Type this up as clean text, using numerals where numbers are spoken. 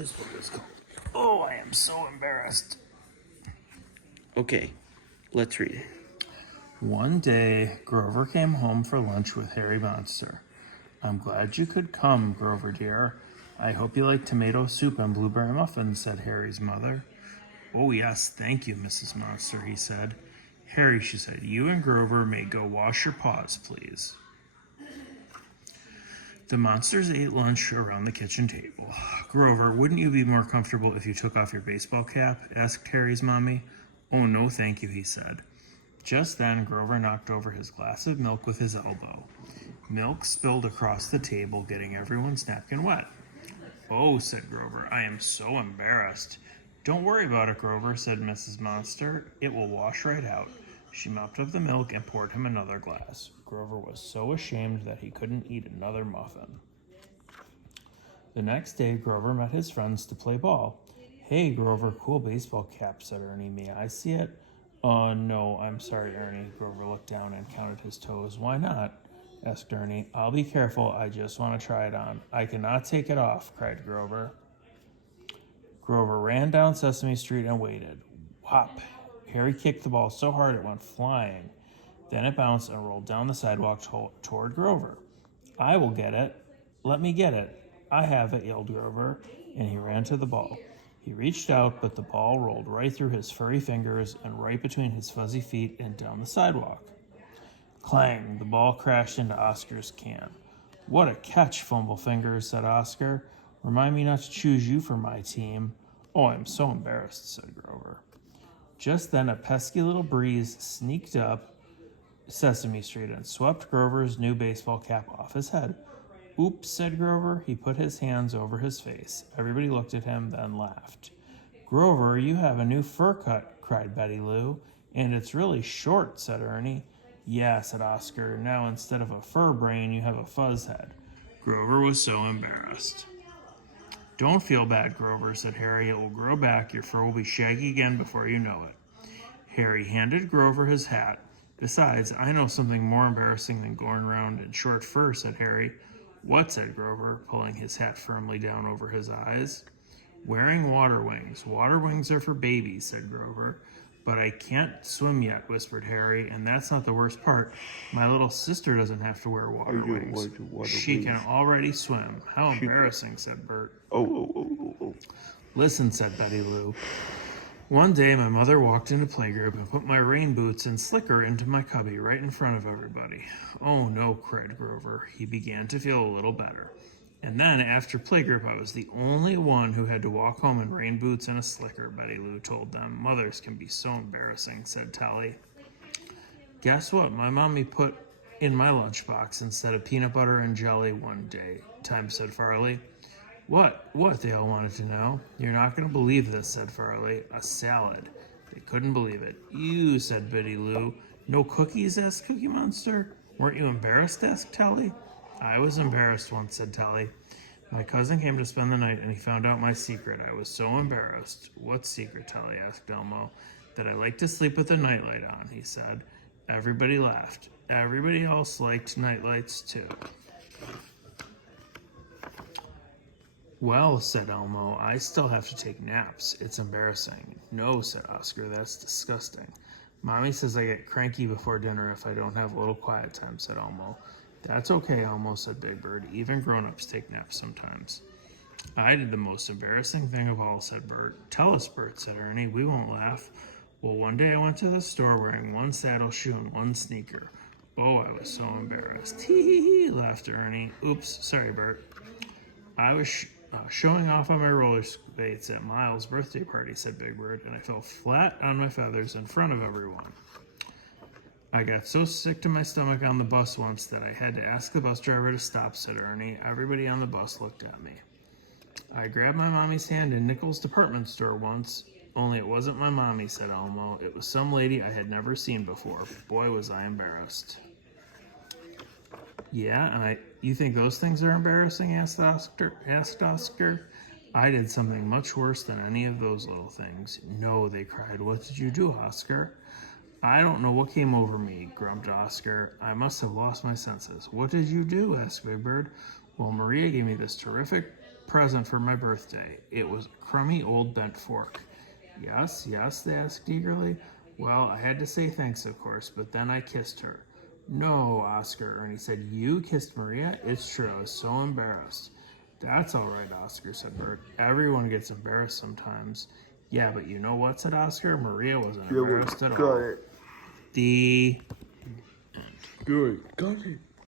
this book is called. Oh, I am so embarrassed. Okay, let's read it. One day, Grover came home for lunch with Harry Monster. I'm glad you could come, Grover dear. I hope you like tomato soup and blueberry muffins, said Harry's mother. Oh, yes, thank you, Mrs. Monster, he said. Harry, she said, you and Grover may go wash your paws, please. The monsters ate lunch around the kitchen table. Grover, wouldn't you be more comfortable if you took off your baseball cap? Asked Harry's mommy. Oh, no, thank you, he said. Just then, Grover knocked over his glass of milk with his elbow. Milk spilled across the table, getting everyone's napkin wet. Oh, said Grover, I am so embarrassed. Don't worry about it, Grover, said Mrs. Monster. It will wash right out. She mopped up the milk and poured him another glass. Grover was so ashamed that he couldn't eat another muffin. The next day, Grover met his friends to play ball. Hey, Grover, cool baseball cap, said Ernie. May I see it? Oh, no, I'm sorry, Ernie. Grover looked down and counted his toes. Why not? Asked Ernie. I'll be careful. I just want to try it on. I cannot take it off, cried Grover. Grover ran down Sesame Street and waited. Whop! Harry kicked the ball so hard it went flying. Then it bounced and rolled down the sidewalk toward Grover. I will get it. Let me get it. I have it, yelled Grover, and he ran to the ball. He reached out, but the ball rolled right through his furry fingers and right between his fuzzy feet and down the sidewalk. Clang! The ball crashed into Oscar's can. What a catch, Fumblefingers, said Oscar. Remind me not to choose you for my team. Oh, I'm so embarrassed, said Grover. Just then a pesky little breeze sneaked up Sesame Street and swept Grover's new baseball cap off his head. Oops, said Grover. He put his hands over his face. Everybody looked at him, then laughed. Grover, you have a new fur cut, cried Betty Lou. And it's really short, said Ernie. Yeah, said Oscar. Now instead of a fur brain, you have a fuzz head. Grover was so embarrassed. Don't feel bad, Grover, said Harry. It will grow back. Your fur will be shaggy again before you know it. Harry handed Grover his hat. Besides, I know something more embarrassing than going around in short fur, said Harry. What, said Grover, pulling his hat firmly down over his eyes. Wearing water wings. Water wings are for babies, said Grover. But I can't swim yet, whispered Harry, and that's not the worst part. My little sister doesn't have to wear water wings. She can already swim. How embarrassing, said Bert. Oh. Listen, said Betty Lou. One day my mother walked into playgroup and put my rain boots and slicker into my cubby right in front of everybody. Oh no, cried Grover. He began to feel a little better. And then, after playgroup, I was the only one who had to walk home in rain boots and a slicker, Betty Lou told them. Mothers can be so embarrassing, said Tally. Guess what my mommy put in my lunchbox instead of peanut butter and jelly one day, Time said Farley. What, they all wanted to know. You're not going to believe this, said Farley. A salad. They couldn't believe it. Ew, said Betty Lou. No cookies, asked Cookie Monster. Weren't you embarrassed, asked Tally. I was embarrassed once, said Tally. My cousin came to spend the night and he found out my secret. I was so embarrassed. What secret, Tally, asked Elmo. That I like to sleep with the nightlight on, he said. Everybody laughed. Everybody else liked nightlights too. Well, said Elmo, I still have to take naps. It's embarrassing. No, said Oscar, that's disgusting. Mommy says I get cranky before dinner if I don't have a little quiet time, said Elmo. That's okay, Elmo, said Big Bird. Even grown-ups take naps sometimes. I did the most embarrassing thing of all, said Bert. Tell us, Bert, said Ernie. We won't laugh. Well, one day I went to the store wearing one saddle shoe and one sneaker. Oh, I was so embarrassed. Hee, laughed Ernie. Oops, sorry, Bert. I was showing off on my roller skates at Miles' birthday party, said Big Bird, and I fell flat on my feathers in front of everyone. I got so sick to my stomach on the bus once that I had to ask the bus driver to stop, said Ernie. Everybody on the bus looked at me. I grabbed my mommy's hand in Nichols' department store once, only it wasn't my mommy, said Elmo. It was some lady I had never seen before. Boy, was I embarrassed. Yeah, and you think those things are embarrassing, asked Oscar. I did something much worse than any of those little things. No, they cried. What did you do, Oscar? I don't know what came over me, grumped Oscar. I must have lost my senses. What did you do? Asked Big Bird. Well, Maria gave me this terrific present for my birthday. It was a crummy old bent fork. Yes, yes, they asked eagerly. Well, I had to say thanks, of course, but then I kissed her. No, Oscar, Ernie said. You kissed Maria? It's true, I was so embarrassed. That's all right, Oscar, said Bert. Everyone gets embarrassed sometimes. Yeah, but you know what, said Oscar? Maria wasn't embarrassed at all. Got it. The Good. Got it.